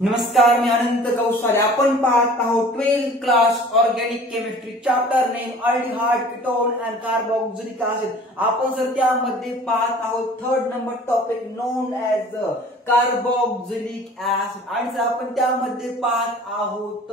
नमस्कार, मी अनंत कौशल्य. आपण पाहत आहोत 12th class organic chemistry chapter name aldehyde, ketone and carboxylic acid. आपण सर त्यामध्ये पाहत आहोत third number topic non as carboxylic acid. आणि सर आपण त्यामध्ये पाहत आहोत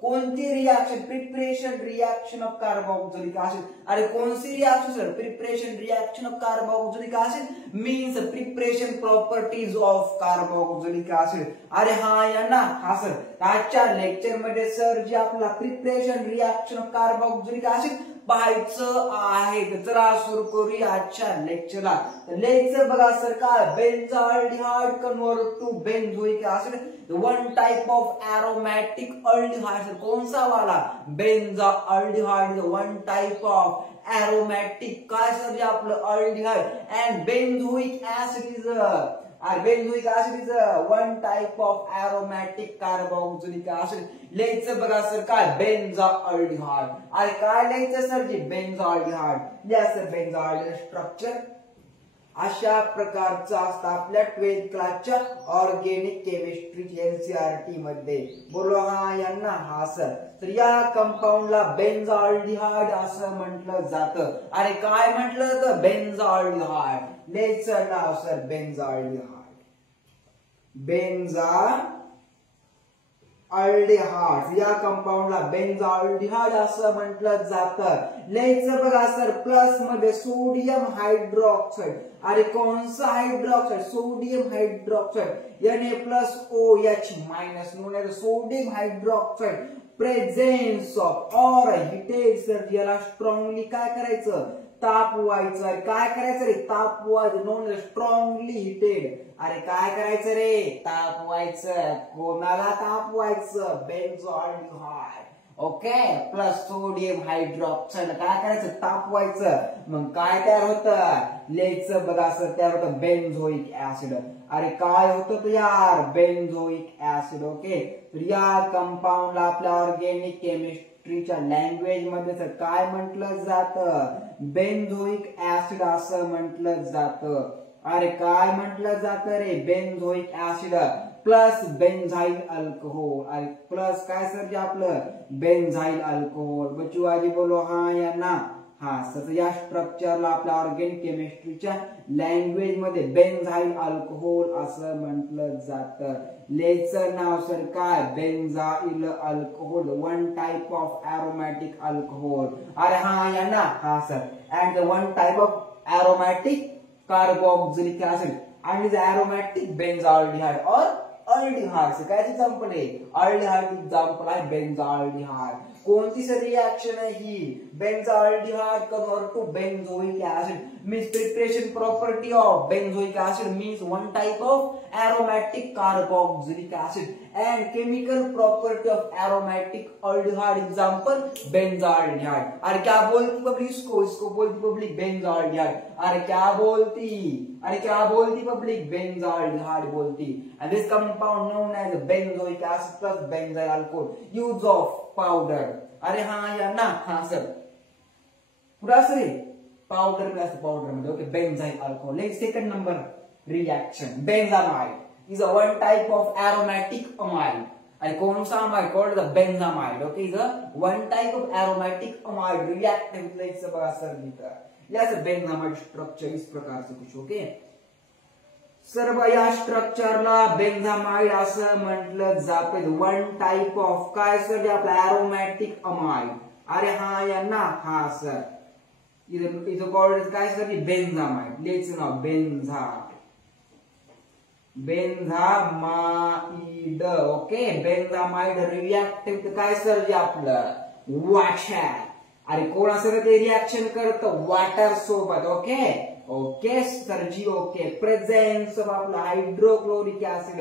कोणती reaction, preparation reaction of carboxylic acid. अरे कोणती reaction sir? Preparation reaction of carboxylic acid means preparation properties of carboxylic acid. अरे हा या ना, हा सर आजच्या लेक्चर मध्ये सर जे आपला preparation reaction of carboxylic acid पाहायचं आहे. चला सुरू करूया आजच्या लेक्चरला. लेक्चर बघा सर काय, benzaldehyde convert to benzoic acid, one type of aromatic aldehyde. कौन सा वाला? Benzaldehyde, one type of aromatic काय सर जे आपलं aldehyde. And benzoic acid is benzoic acid is one type of aromatic carboxylic acid. लिहायचं बघा sir काय, बेन्झाल्डिहाइड. अरे काय लिहायचं सर जी? बेन्झाल्डिहाइड. लिहा सर बेन्झाल्डिहाइड स्ट्रक्चर अशा प्रकारचं असतं आपल्या 12th क्लासच्या ऑर्गॅनिक केमिस्ट्री एनसीईआरटी मध्ये. बोलो हा यांना, हा सर. तर या कंपाऊंडला बेन्झाल्डिहाइड असं म्हटलं जातं. अरे काय म्हटलं जातं? बेन्झाल्डिहाइड. लिहायचं नाव सर बेन्झाल्डिहाइड. बेन्झाल्डिहाइड या कंपाऊंडला बेन्झाल्डिहाइड असं म्हटलं जातं. लिहायचं बघा सर प्लस मध्ये सोडियम हायड्रॉक्साइड. अरे कोणसा hydroxide? Sodium hydroxide. Na+OH minus known as sodium hydroxide. Presence of और हिटेड सर याला स्ट्रॉंगली काय करायचं? तापवायचं. काय करायचं रे? तापवायचं. Known strongly heated. अरे काय करायचं रे? तापवायचं. कोणाला तापवायचं? Benzaldehyde. Okay. Plus sodium hydroxide काय करायचं? तापवायचं. मग काय तयार होतं? लिहायचं बघा सर, तयार होतं बेन्झोइक ऍसिड. अरे काय होतं यार? बेन्झोइक ऍसिड. ओके. तर या कंपाऊंडला आपल्या ऑर्गॅनिक केमिस्ट्रीच्या लँग्वेज मध्ये सर काय म्हटलं जातं? बेन्झोइक ऍसिड असं म्हटलं जातं. अरे काय म्हटलं जातं रे? बेन्झोइक ऍसिड प्लस बेन्झाइल अल्कोहोल. अरे प्लस काय सर जे आपलं? बेन्झाइल अल्कोहोल. बच्चू आजी बोलो हा या ना, हा सर. या स्ट्रक्चरला आपल्या ऑर्गॅनिक केमिस्ट्रीच्या लँग्वेज मध्ये बेन्झाइल अल्कोहोल असं म्हटलं जातं. लिहायचं नाव सर काय? Benzyl alcohol, one type of aromatic alcohol. अरे हा या ना, हा sir. And the one type of aromatic carboxylic acid and is aromatic benzaldehyde और अल्डिहाइड से काय एक्झाम्पल आहे? अल्डिहाइड एक्झाम्पल आहे बेन्झाल्डिहाइड. कोणती सर रिएक्शन आहे ही? Benzaldehyde convert to benzoic acid means preparation property of benzoic acid means one type of aromatic carboxylic acid and chemical property of aromatic aldehyde example benzaldehyde. अरे क्या बोलती public इसको बोलती public बेन्झाल्डिहाइड. अरे क्या बोलती पब्लिक? बेन्झाल्डिहाइड बोलती. And this compound known as benzoic acid plus benzyl alcohol. Use of powder. अरे हा या ना, हा सर. पुरा सर पाउडर प्लस पाउडर मध्ये. Okay. Benzyl alcohol. Second number reaction benzamide is a one type of aromatic amide. अरे कौन सा अमाइड? Called the benzamide. Okay. Is a one type of aromatic amide react with like बघा sir लिहिता. या sir बेन्झामाइड structure इस प्रकार से कुछ. Okay. सर्व या स्ट्रक्चरला बेन्झामाइड असं म्हटलं जातं. वन टाइप ऑफ काय सर? आपला एरोमॅटिक अमाइड. अरे हा या ना, हा सर. इथं कॉल्ड काय सर? बेन्झामाइड. लिहायचं नाव बेन्झामाइड. ओके. बेन्झामाइड रिएक्ट विथ काय सर? जे आपलं वॉटर. अरे कोण असं ते रिएक्शन करतं? वॉटर सोबत. Okay. Okay sir ji. Okay. Presence of आपला हायड्रोक्लोरिक ऍसिड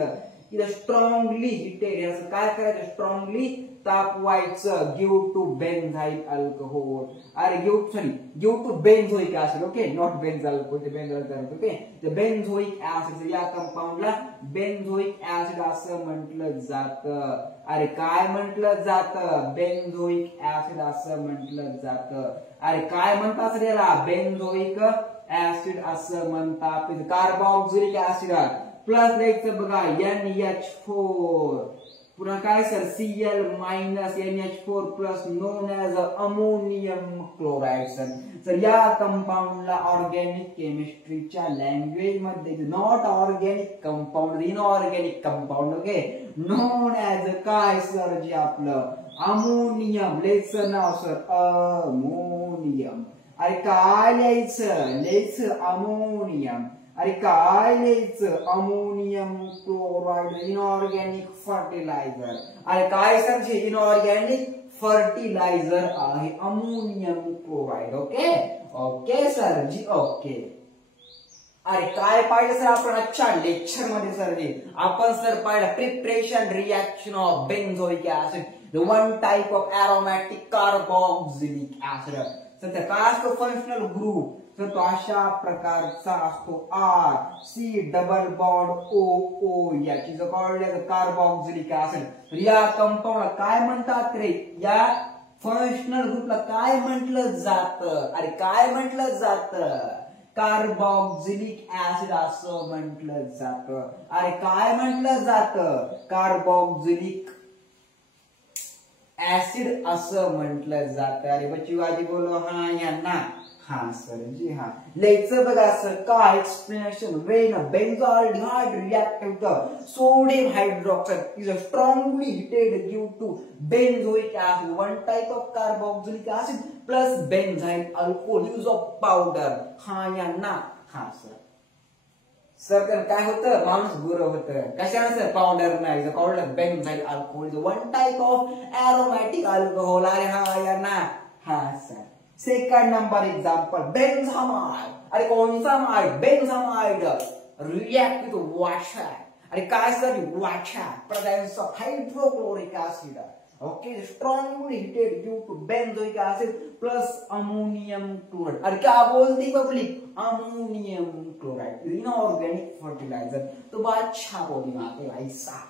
इथं स्ट्रॉंगली हिटेड. असं काय करायचं? स्ट्रॉंगली तापवायचं. Give to benzyl alcohol. अरे give to benzoic acid. Okay. Not benzyl alcohol. Benzyl. Okay. The benzoic acid या कंपाऊंडला बेन्झोइक ऍसिड असं म्हटलं जातं. अरे काय म्हटलं जातं? बेन्झोइक ऍसिड असं म्हटलं जातं. अरे काय म्हणतात रे याला? बेन्झोइक ऍसिड असं म्हणतात. कार्बोक्सिलिक ऍसिड प्लस लिहायचं बघा NH4 पुन्हा काय sir Cl minus NH4 plus non as ammonium chloride sir. तर या कंपाऊंडला ऑर्गॅनिक केमिस्ट्रीच्या लँग्वेज मध्ये not organic compound inorganic compound okay non as काय सर जे आपलं अमोनियम लिहायचं नाव सर अमोनियम. अरे काय लिहायचं अमोनियम. अरे काय लिहायचं अमोनियम क्लोराइड इनऑर्गॅनिक फर्टिलायझर. अरे काय सर जे इनऑर्गॅनिक फर्टिलायझर आहे ammonium chloride. Okay okay sir ji okay. अरे काय पाहिलं सर आपण आजच्या लेक्चर मध्ये सर आपण सर पाहिलं preparation reaction of benzoic acid the one type of aromatic carboxylic acid. तर काय असतो फंक्शनल ग्रुप तर तो अशा प्रकारचा असतो RC डबल बॉन्ड OO याची जो कॉल्ड कार्बोक्सिलिक ऍसिड. तर या कंपाऊंडला काय म्हणतात रे या फंक्शनल ग्रुपला काय म्हटलं जातं. अरे काय म्हटलं जातं कार्बोक्सिलिक ऍसिड असं म्हटलं जातं. अरे काय म्हटलं जातं कार्बोक्सिलिक ऍसिड असं म्हटलं जातं. अरे बच्ची आजी बोलो हा यांना हा सर जी हा लिहायचं बघा सर काय explanation when benzaldehyde react with sodium hydroxide is strongly heated due to benzoic acid one type of carboxylic acid plus benzyl alcohol use of powder. हा यांना हा सर सर तर काय होतं माणूस गुरु होतं कशाने सर पावडर नाही called benzyl alcohol one type of aromatic alcohol. अरे हा यांना हा sir. Second number example benzamide. अरे कोणता माइड बेन्झामाइड रिएक्ट विथ वाटर. अरे काय sir water presence of hydrochloric acid okay strongly heated due to benzoic acid plus ammonium chloride. अरे क्या बोलती public ammonium chloride inorganic fertilizer. तो बादशाह बोली माते ऐसा